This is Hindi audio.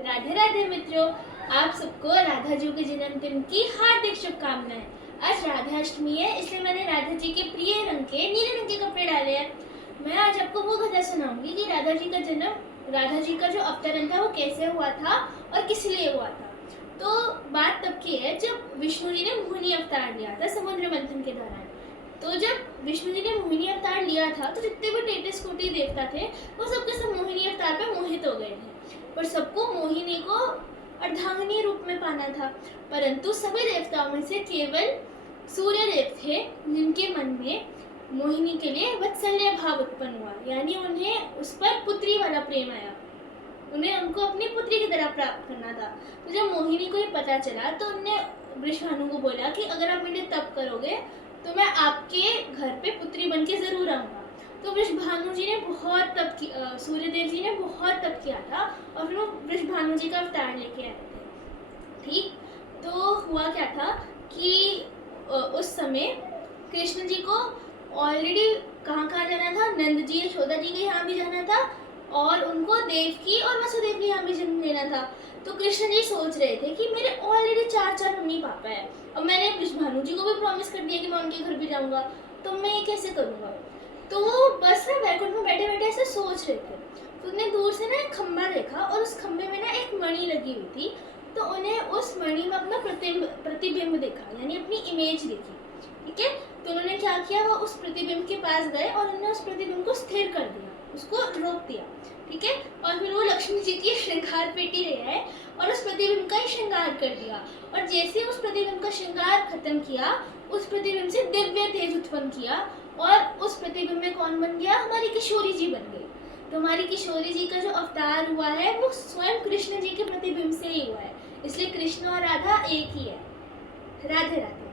राधे राधे मित्रों, आप सबको राधा जी के जन्मदिन की हार्दिक शुभकामनाएं। आज राधाष्टमी है, इसलिए मैंने राधा जी के प्रिय रंग के नीले रंग के कपड़े डाले हैं। मैं आज आपको वो कथा सुनाऊंगी कि राधा जी का जो अवतरण था वो कैसे हुआ था और किस लिए हुआ था। तो बात तब की है जब विष्णु जी ने मोहिनी अवतार लिया था समुद्र मंथन के दौरान। तो जब विष्णु जी ने मोहिनी अवतार लिया था तो जितने भी टेटस कोटि देवता थे वो सबके सब मोहिनी अवतार पे मोहित हो गए थे, पर सबको मोहिनी को अर्धांगिनी रूप में पाना था। परंतु सभी देवताओं में से केवल सूर्य देव थे जिनके मन में मोहिनी के लिए वत्सल्य भाव उत्पन्न हुआ, यानी उन्हें उस पर पुत्री वाला प्रेम आया, उन्हें उनको अपनी पुत्री की तरह प्राप्त करना था। तो जब मोहिनी को ये पता चला तो उन्होंने वृषभानु को बोला कि अगर आप मेरे तप करोगे तो मैं आपके घर पे पुत्री बन के जरूर आऊँगा। तो वृषभानु जी ने बहुत तप किया, सूर्यदेव जी ने बहुत तप किया था और फिर वो वृषभानु जी का अवतार लेके आए थे। ठीक, तो हुआ क्या था कि उस समय कृष्ण जी को ऑलरेडी कहाँ जाना था, नंद जी यशोदा जी के यहाँ भी जाना था और उनको देवकी और वसुदेव के यहाँ भी जन्म लेना था। तो कृष्ण जी सोच रहे थे कि मेरे ऑलरेडी चार मम्मी पापा है, और मैंने वृषभानु जी को भी प्रॉमिस कर दिया कि मैं उनके घर भी जाऊंगा, तो मैं ये कैसे करूँगा। तो वो बस ना वैकुंठ में बैठे बैठे ऐसे सोच रहे थे। तो उन्हें दूर से ना एक खम्बा देखा और उस खम्बे में ना एक मणि लगी हुई थी। तो उन्हें उस मणि में अपना प्रतिबिंब देखा, यानी अपनी इमेज देखी। ठीक है, तो उन्होंने क्या किया, वो उस प्रतिबिंब के पास गए और उन्होंने उस प्रतिबिंब को स्थिर कर दिया, उसको रोक दिया। ठीक है, और फिर वो लक्ष्मी जी की श्रृंगार पेटी ले आए और उस प्रतिबिंब का ही श्रृंगार कर दिया। और जैसे उस प्रतिबिंब का श्रृंगार खत्म किया, उस प्रतिबिंब से दिव्य तेज उत्पन्न किया और उस प्रतिबिंब में कौन बन गया, हमारी किशोरी जी बन गई। तो हमारी किशोरी जी का जो अवतार हुआ है वो स्वयं कृष्ण जी के प्रतिबिंब से ही हुआ है, इसलिए कृष्ण और राधा एक ही है। राधे राधे।